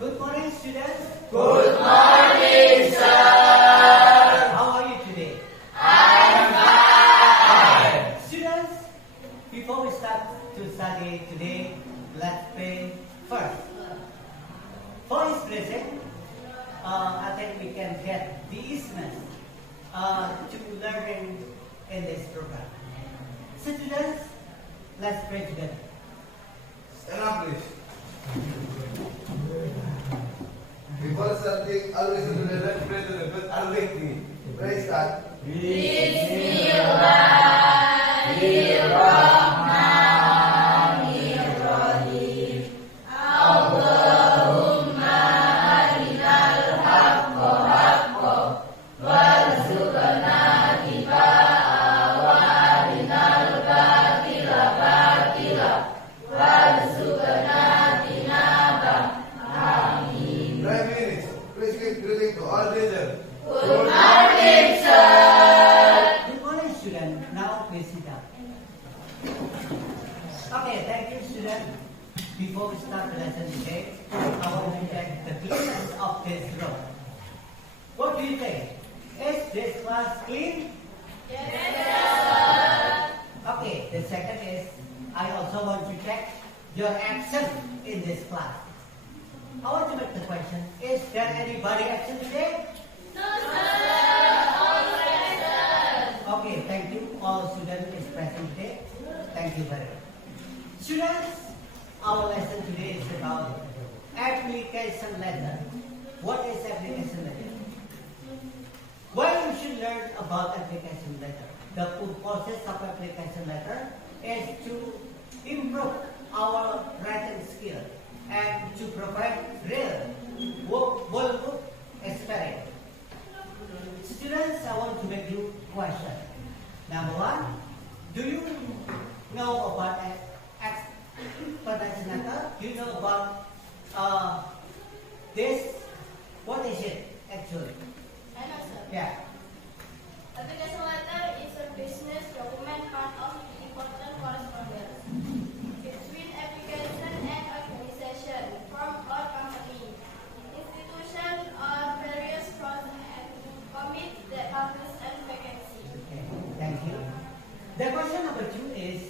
Good morning, students. Good morning, sir. How are you today? I'm fine. Students, before we start to study today, let's pray first. For inspiration, I think we can get the easiness to learning in this program. So students, let's pray together. Stand up, please. Before starting, always remember to pray to the good Almighty. Praise God. Bismillahirrahmanirrahim. Allahumma arinal haqqa haqqa warzuqna ittiba'ahu wa arinal batila batila warzuqna ijtinabah. Amin. 5 minutes. Please give greeting to all children. Good morning, sir. Good morning, student. Now please sit down. Okay, thank you, student. Before we start the lesson today, I want to check the cleanness of this room. What do you think? Is this class clean? Yes, sir. Okay, the second is, I also want to check your absence in this class. I want to make the question, is there anybody absent today? No, sir. All present. Okay, thank you. All students is present today. Thank you very much. Students, our lesson today is about application letter. What is application letter? Why we should learn about application letter? The process of application letter is to improve our writing skill and to provide real workbook experience. Students, I want to make you question. Number one, do you know about explanation letter? Do you know about this? What is it actually? I know, sir. Yeah. Application letter is a business document part of important correspondence between application and organization, firm or company, institution or various commit that publish and vacancy. Okay. Thank you. The question number two is,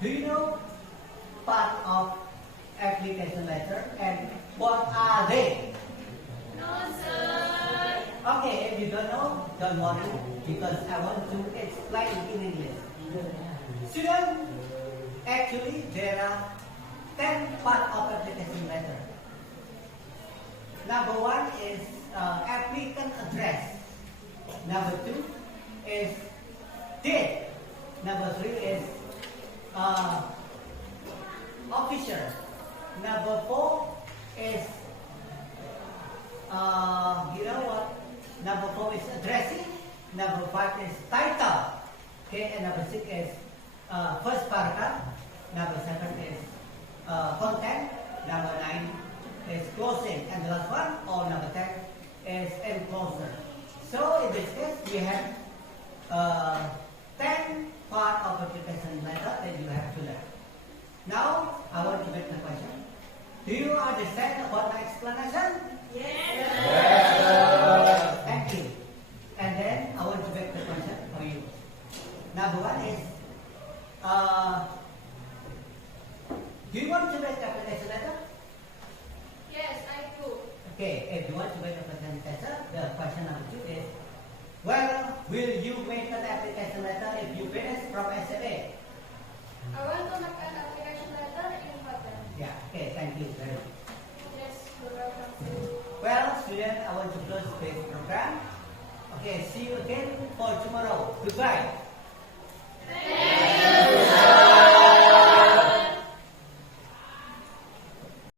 do you know part of application letter and what are they? No, sir. Okay, if you don't know, don't worry, because I want to explain in English. Student, actually there are 10 parts of application letter. Number one is applicant address. Number two is date. Number three is officer. Number four is you know what? Number four is addressing. Number five is title. Okay, and number six is first paragraph. Number seven is content. Number nine is closing, and the last one, or number 10, is enclosure. So in this case, we have 10 part of application letter that you have to learn. Now, I want to make the question. Do you understand about my explanation? Yes, Thank you. And then I want to make the question for you. Number one is, do you want to make application letter? Yes, I do. Okay, if you want to make application letter, the question number two is, well, will you make an application letter if you finish from SMA? I want to make an application letter in hotel. Yeah, okay, thank you very much. Yes, you're welcome. Well, students, I want to close this program. Okay, see you again for tomorrow. Goodbye.